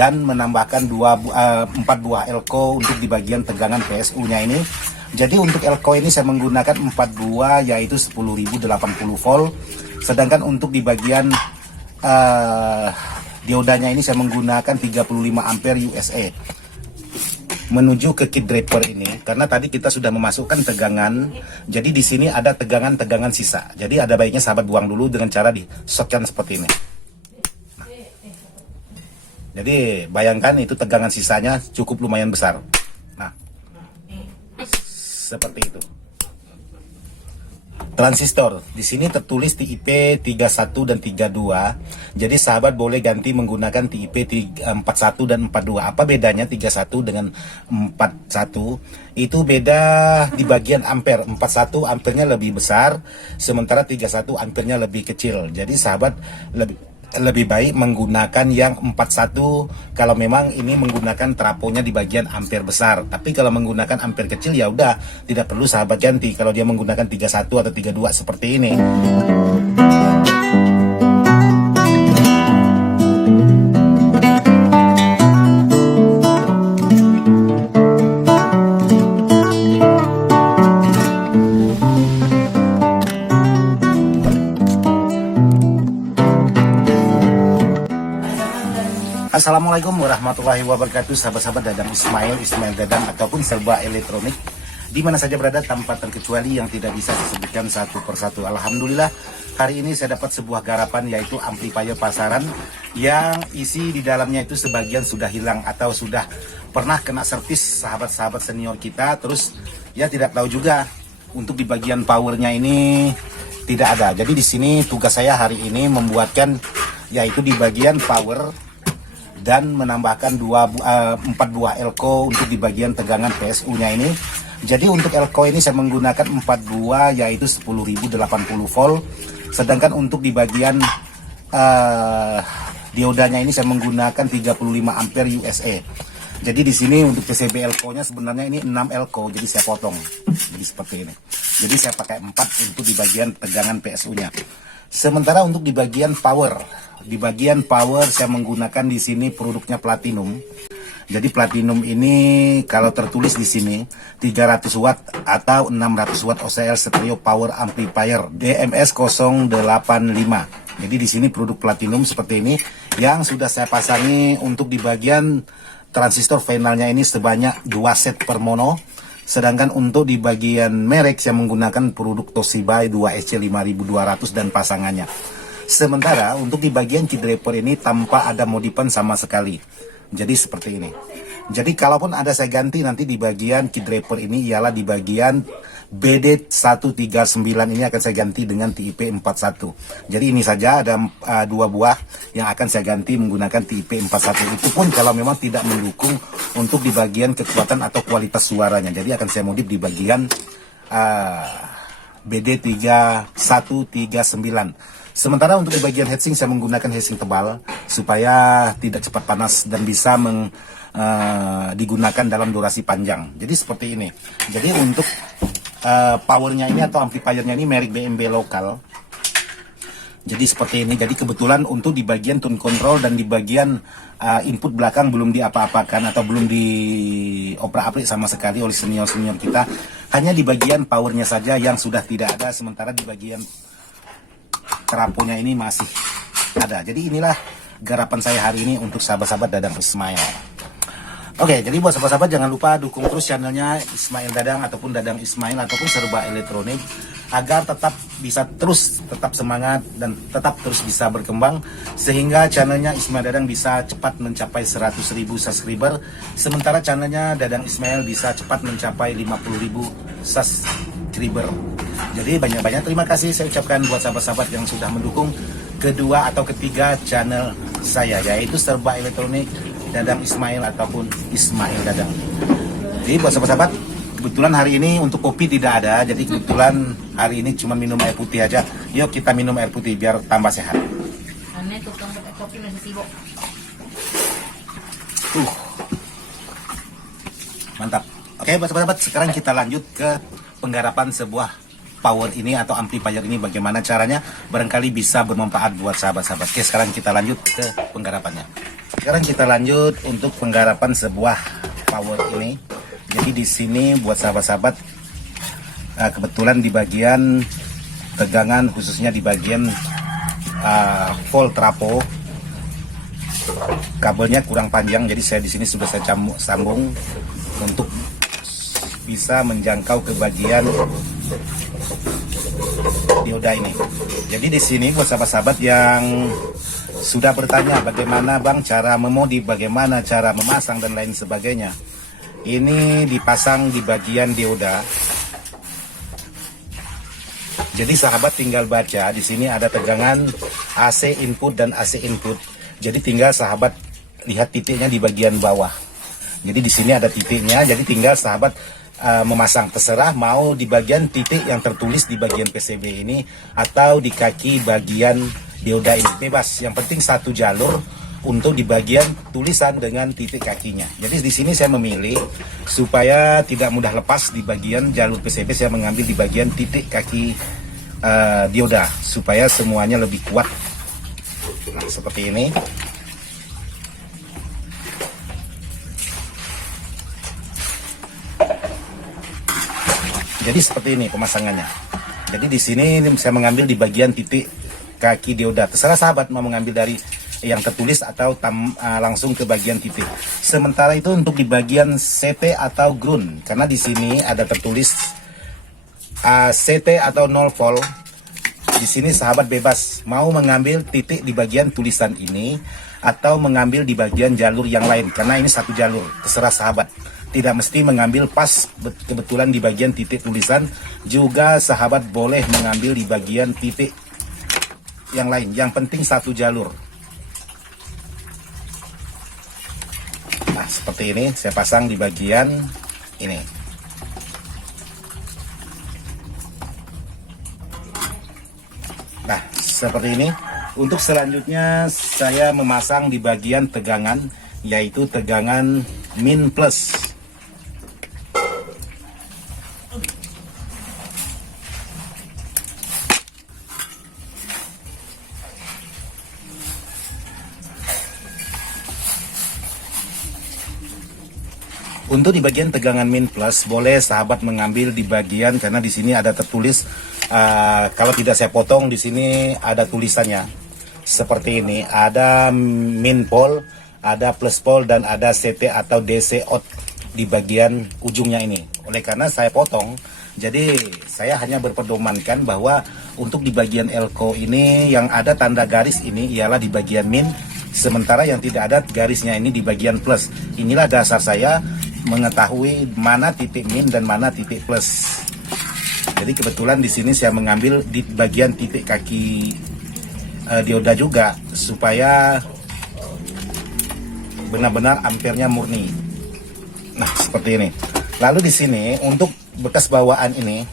dan menambahkan 4 buah elko untuk di bagian tegangan PSU-nya ini. Jadi untuk elko ini saya menggunakan 4 buah yaitu 10.080 volt. Sedangkan untuk di bagian diodanya ini saya menggunakan 35 ampere USA menuju ke kit draper ini, karena tadi kita sudah memasukkan tegangan. Jadi di sini ada tegangan sisa. Jadi ada baiknya sahabat buang dulu dengan cara di shotgun seperti ini. Nah, jadi bayangkan itu tegangan sisanya cukup lumayan besar. Nah, seperti itu. Transistor di sini tertulis TIP 31 dan 32. Jadi sahabat boleh ganti menggunakan TIP 41 dan 42. Apa bedanya 31 dengan 41? Itu beda di bagian ampere. 41 ampernya lebih besar, sementara 31 ampernya lebih kecil. Jadi sahabat lebih baik menggunakan yang 41 kalau memang ini menggunakan trafonya di bagian ampere besar. Tapi kalau menggunakan ampere kecil ya udah tidak perlu sahabat ganti kalau dia menggunakan 31 atau 32 seperti ini. Assalamualaikum warahmatullahi wabarakatuh, sahabat-sahabat Dadang Ismail Dadang ataupun serba elektronik di mana saja berada tanpa terkecuali yang tidak bisa disebutkan satu persatu. Alhamdulillah hari ini saya dapat sebuah garapan yaitu amplifier pasaran yang isi di dalamnya itu sebagian sudah hilang atau sudah pernah kena servis sahabat-sahabat senior kita, terus ya tidak tahu juga untuk di bagian powernya ini tidak ada. Jadi di sini tugas saya hari ini membuatkan yaitu di bagian power dan menambahkan 4 buah elko untuk di bagian tegangan PSU-nya ini. Jadi untuk elko ini saya menggunakan 4 buah yaitu 10.080 volt. Sedangkan untuk di bagian diodanya ini saya menggunakan 35 ampere USA. Jadi di sini untuk PCB elko-nya sebenarnya ini 6 elko, jadi saya potong. Jadi seperti ini. Jadi saya pakai 4 untuk di bagian tegangan PSU-nya. Sementara untuk di bagian power, saya menggunakan di sini produknya Platinum. Jadi Platinum ini kalau tertulis di sini 300 watt atau 600 watt OCL stereo power amplifier DMS 085. Jadi di sini produk Platinum seperti ini yang sudah saya pasangi untuk di bagian transistor finalnya ini sebanyak 2 set per mono. Sedangkan untuk di bagian merek saya menggunakan produk Toshiba 2SC5200 dan pasangannya. Sementara untuk di bagian kit draper ini tanpa ada modifan sama sekali. Jadi seperti ini. Jadi kalaupun ada saya ganti nanti di bagian kit draper ini ialah di bagian BD139 ini akan saya ganti dengan TIP 41. Jadi ini saja ada 2 buah yang akan saya ganti menggunakan TIP 41. Itu pun kalau memang tidak mendukung untuk di bagian kekuatan atau kualitas suaranya. Jadi akan saya modif di bagian BD3139. Sementara untuk di bagian heatsink saya menggunakan heatsink tebal supaya tidak cepat panas dan bisa digunakan dalam durasi panjang. Jadi seperti ini. Jadi untuk powernya ini atau amplifiernya ini merek BMB lokal. Jadi seperti ini. Jadi kebetulan untuk di bagian tone control dan di bagian input belakang belum diapa-apakan atau belum dioprak-aprik sama sekali oleh senior-senior kita. Hanya di bagian powernya saja yang sudah tidak ada. Sementara di bagian trafonya ini masih ada. Jadi inilah garapan saya hari ini untuk sahabat-sahabat Dadang Ismail. Oke, jadi buat sahabat-sahabat jangan lupa dukung terus channelnya Ismail Dadang ataupun Dadang Ismail ataupun serba elektronik agar tetap semangat dan tetap terus bisa berkembang sehingga channelnya Ismail Dadang bisa cepat mencapai 100.000 subscriber, sementara channelnya Dadang Ismail bisa cepat mencapai 50.000 subscriber. Jadi banyak-banyak terima kasih saya ucapkan buat sahabat-sahabat yang sudah mendukung kedua atau ketiga channel saya, yaitu serba elektronik Dadang Ismail ataupun Ismail Dadang. Jadi buat sahabat-sahabat, kebetulan hari ini untuk kopi tidak ada, jadi kebetulan hari ini cuma minum air putih aja. Yuk kita minum air putih biar tambah sehat. Mantap. Oke buat sahabat-sahabat, sekarang kita lanjut ke penggarapan sebuah power ini atau amplifier ini, bagaimana caranya, barangkali bisa bermanfaat buat sahabat-sahabat. Oke, sekarang kita lanjut ke penggarapannya. Sekarang kita lanjut untuk penggarapan sebuah power ini. Jadi di sini buat sahabat-sahabat, kebetulan di bagian tegangan, khususnya di bagian volt trapo, kabelnya kurang panjang. Jadi saya di sini sudah saya sambung untuk bisa menjangkau ke bagian dioda ini. Jadi di sini buat sahabat-sahabat yang sudah bertanya bagaimana bang cara memodif, bagaimana cara memasang dan lain sebagainya. Ini dipasang di bagian dioda. Jadi sahabat tinggal baca, di sini ada tegangan AC input dan AC input. Jadi tinggal sahabat lihat titiknya di bagian bawah. Jadi di sini ada titiknya, jadi tinggal sahabat memasang, terserah mau di bagian titik yang tertulis di bagian PCB ini atau di kaki bagian dioda ini, bebas. Yang penting satu jalur untuk di bagian tulisan dengan titik kakinya. Jadi di sini saya memilih supaya tidak mudah lepas di bagian jalur PCB, saya mengambil di bagian titik kaki dioda supaya semuanya lebih kuat. Nah, seperti ini. Jadi seperti ini pemasangannya. Jadi di sini saya mengambil di bagian titik kaki dioda. Terserah sahabat mau mengambil dari yang tertulis atau langsung ke bagian titik. Sementara itu untuk di bagian CT atau ground, karena di sini ada tertulis CT atau 0 volt. Di sini sahabat bebas mau mengambil titik di bagian tulisan ini atau mengambil di bagian jalur yang lain, karena ini satu jalur. Terserah sahabat. Tidak mesti mengambil pas kebetulan di bagian titik tulisan, juga sahabat boleh mengambil di bagian titik yang lain. Yang penting satu jalur. Nah, seperti ini saya pasang di bagian ini. Nah, seperti ini. Untuk selanjutnya saya memasang di bagian tegangan, yaitu tegangan min plus. Untuk di bagian tegangan min plus, boleh sahabat mengambil di bagian, karena di sini ada tertulis, kalau tidak saya potong, di sini ada tulisannya seperti ini. Ada min pol, ada plus pol, dan ada CT atau DC out di bagian ujungnya ini. Oleh karena saya potong, jadi saya hanya berpedomankan bahwa untuk di bagian elko ini yang ada tanda garis ini ialah di bagian min, sementara yang tidak ada garisnya ini di bagian plus. Inilah dasar saya mengetahui mana titik min dan mana titik plus. Jadi kebetulan di sini saya mengambil di bagian titik kaki dioda juga supaya benar-benar ampernya murni. Nah, seperti ini. Lalu di sini untuk bekas bawaan ini,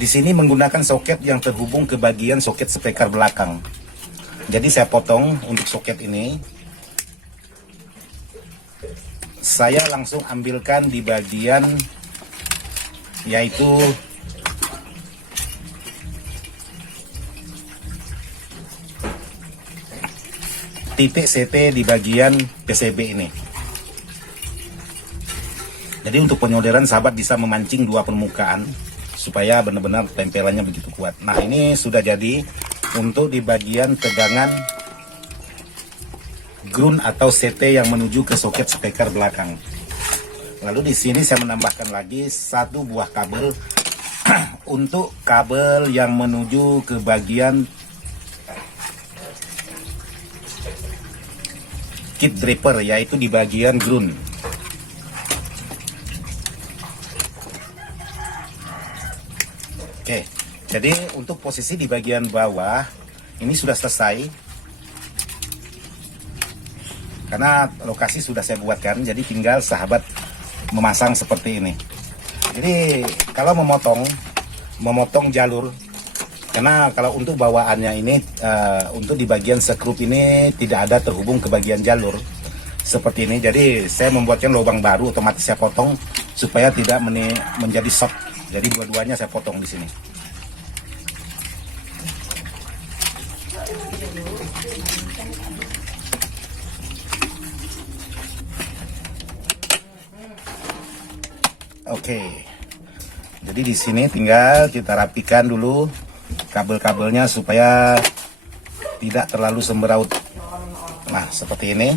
di sini menggunakan soket yang terhubung ke bagian soket speaker belakang. Jadi saya potong untuk soket ini. Saya langsung ambilkan di bagian yaitu titik CT di bagian PCB ini. Jadi untuk penyolderan sahabat bisa memancing dua permukaan supaya benar-benar tempelannya begitu kuat. Nah, ini sudah jadi untuk di bagian tegangan ground atau CT yang menuju ke soket speaker belakang. Lalu di sini saya menambahkan lagi satu buah kabel untuk kabel yang menuju ke bagian kit driver, yaitu di bagian ground. Oke, jadi untuk posisi di bagian bawah ini sudah selesai. Karena lokasi sudah saya buatkan, jadi tinggal sahabat memasang seperti ini. Jadi kalau memotong jalur, karena kalau untuk bawaannya ini untuk di bagian skrup ini tidak ada terhubung ke bagian jalur seperti ini. Jadi saya membuatkan lubang baru, otomatis saya potong supaya tidak menjadi short. Jadi dua-duanya saya potong di sini. Oke. Jadi di sini tinggal kita rapikan dulu kabel-kabelnya supaya tidak terlalu sembraut. Nah, seperti ini.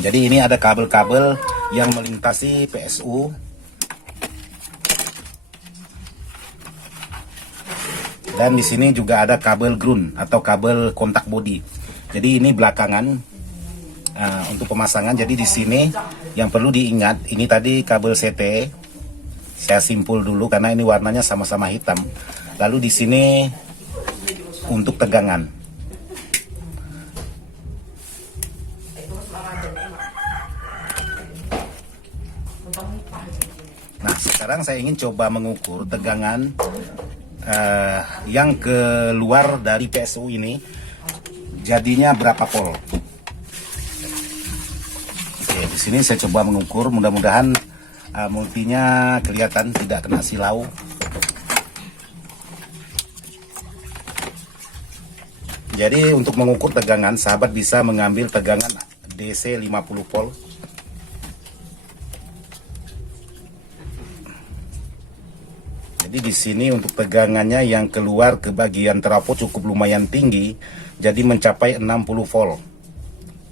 Jadi ini ada kabel-kabel yang melintasi PSU. Dan di sini juga ada kabel ground atau kabel kontak bodi. Jadi ini belakangan untuk pemasangan. Jadi di sini yang perlu diingat, ini tadi kabel CT. Saya simpul dulu karena ini warnanya sama-sama hitam. Lalu di sini untuk tegangan. Nah, sekarang saya ingin coba mengukur tegangan yang keluar dari PSU ini jadinya berapa volt. Oke, di sini saya coba mengukur, mudah-mudahan multinya kelihatan tidak kena silau. Jadi untuk mengukur tegangan, sahabat bisa mengambil tegangan DC 50 volt. Jadi di sini untuk tegangannya yang keluar ke bagian trafo cukup lumayan tinggi, jadi mencapai 60 volt.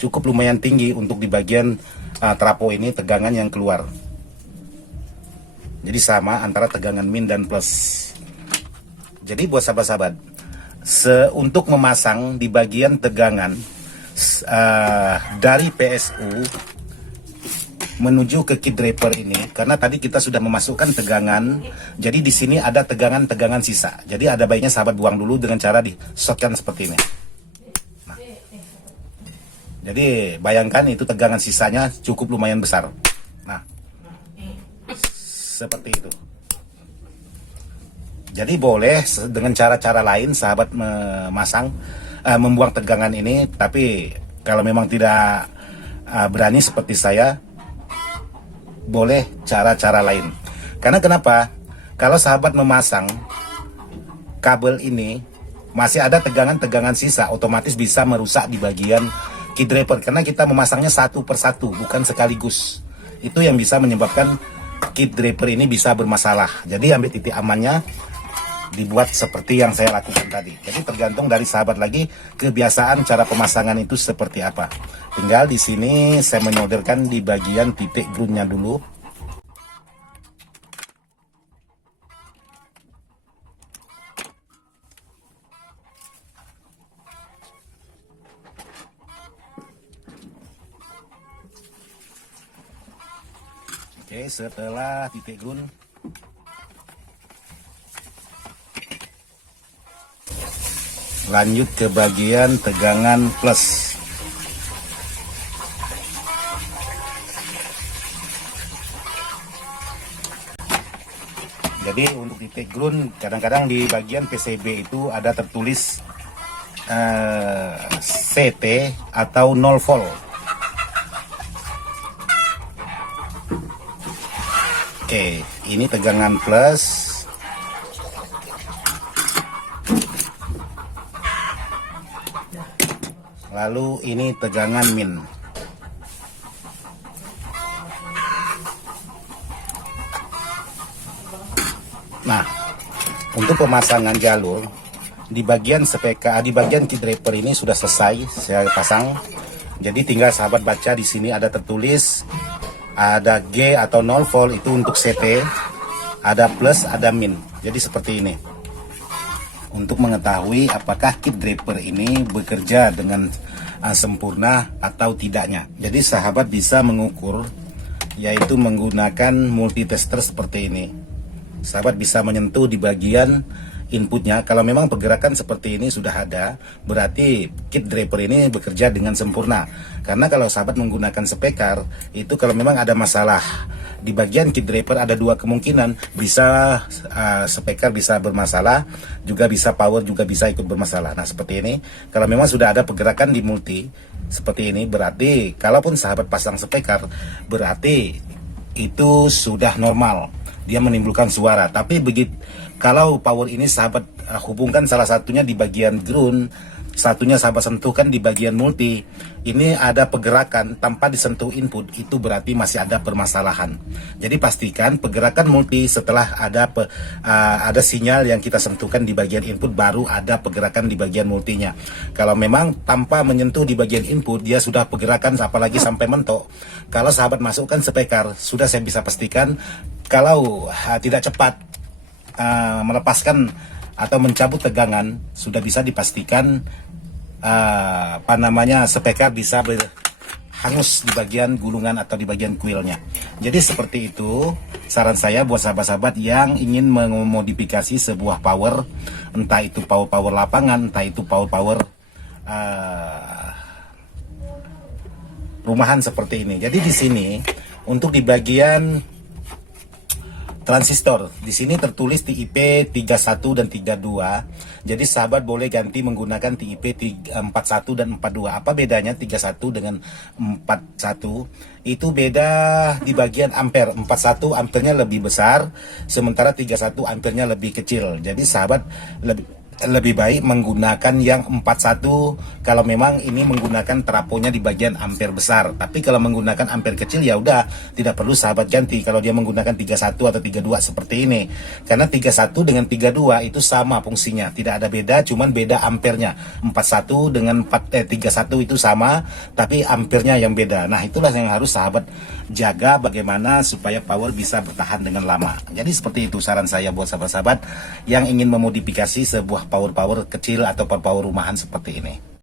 Cukup lumayan tinggi untuk di bagian trafo ini tegangan yang keluar. Jadi sama antara tegangan min dan plus. Jadi buat sahabat-sahabat, untuk memasang di bagian tegangan dari PSU menuju ke kit draper ini, karena tadi kita sudah memasukkan tegangan, jadi di sini ada tegangan-tegangan sisa. Jadi ada baiknya sahabat buang dulu dengan cara di shotkan seperti ini. Nah, jadi bayangkan itu tegangan sisanya cukup lumayan besar. Nah, seperti itu. Jadi boleh dengan cara-cara lain sahabat membuang tegangan ini, tapi kalau memang tidak berani seperti saya, boleh cara-cara lain. Karena kenapa? Kalau sahabat memasang kabel ini masih ada tegangan-tegangan sisa, otomatis bisa merusak di bagian key draper, karena kita memasangnya satu persatu, bukan sekaligus. Itu yang bisa menyebabkan key draper ini bisa bermasalah. Jadi ambil titik amannya, dibuat seperti yang saya lakukan tadi. Jadi tergantung dari sahabat lagi kebiasaan cara pemasangan itu seperti apa. Tinggal di sini saya menyolderkan di bagian titik groundnya dulu. Oke, setelah titik ground, lanjut ke bagian tegangan plus. Jadi untuk titik ground, kadang-kadang di bagian PCB itu ada tertulis CT atau 0 volt. Oke, ini tegangan plus. Lalu ini tegangan min. Nah, untuk pemasangan jalur di bagian SPK, di bagian key draper ini sudah selesai saya pasang. Jadi tinggal sahabat baca, di sini ada tertulis ada G atau 0 volt itu untuk CT, ada plus, ada min. Jadi seperti ini. Untuk mengetahui apakah kit draper ini bekerja dengan sempurna atau tidaknya. Jadi sahabat bisa mengukur, yaitu menggunakan multitester seperti ini. Sahabat bisa menyentuh di bagian inputnya. Kalau memang pergerakan seperti ini sudah ada, berarti kit draper ini bekerja dengan sempurna. Karena kalau sahabat menggunakan spekar, itu kalau memang ada masalah di bagian kit draper, ada dua kemungkinan, bisa spekar bisa bermasalah, juga bisa power juga bisa ikut bermasalah. Nah seperti ini, kalau memang sudah ada pergerakan di multi seperti ini, berarti kalaupun sahabat pasang spekar, berarti itu sudah normal, dia menimbulkan suara. Tapi begitu kalau power ini sahabat hubungkan salah satunya di bagian ground, satunya sahabat sentuhkan di bagian multi, ini ada pergerakan tanpa disentuh input, itu berarti masih ada permasalahan. Jadi pastikan pergerakan multi setelah ada sinyal yang kita sentuhkan di bagian input, baru ada pergerakan di bagian multinya. Kalau memang tanpa menyentuh di bagian input, dia sudah pergerakan apalagi sampai mentok. Kalau sahabat masukkan spekar, sudah saya bisa pastikan kalau tidak cepat melepaskan atau mencabut tegangan, sudah bisa dipastikan spekar bisa hangus di bagian gulungan atau di bagian kuilnya. Jadi seperti itu saran saya buat sahabat-sahabat yang ingin memodifikasi sebuah power, entah itu power lapangan, entah itu power rumahan seperti ini. Jadi di sini untuk di bagian transistor, di sini tertulis TIP 31 dan 32. Jadi sahabat boleh ganti menggunakan TIP 41 dan 42. Apa bedanya 31 dengan 41? Itu beda di bagian ampere. 41 ampernya lebih besar, sementara 31 ampernya lebih kecil. Jadi sahabat lebih baik menggunakan yang 41 kalau memang ini menggunakan trafonya di bagian ampere besar. Tapi kalau menggunakan ampere kecil ya udah tidak perlu sahabat ganti kalau dia menggunakan 31 atau 32 seperti ini. Karena 31 dengan 32 itu sama fungsinya, tidak ada beda, cuman beda ampernya. 41 dengan 31 itu sama, tapi ampernya yang beda. Nah, itulah yang harus sahabat jaga bagaimana supaya power bisa bertahan dengan lama. Jadi seperti itu saran saya buat sahabat-sahabat yang ingin memodifikasi sebuah power kecil atau power rumahan seperti ini.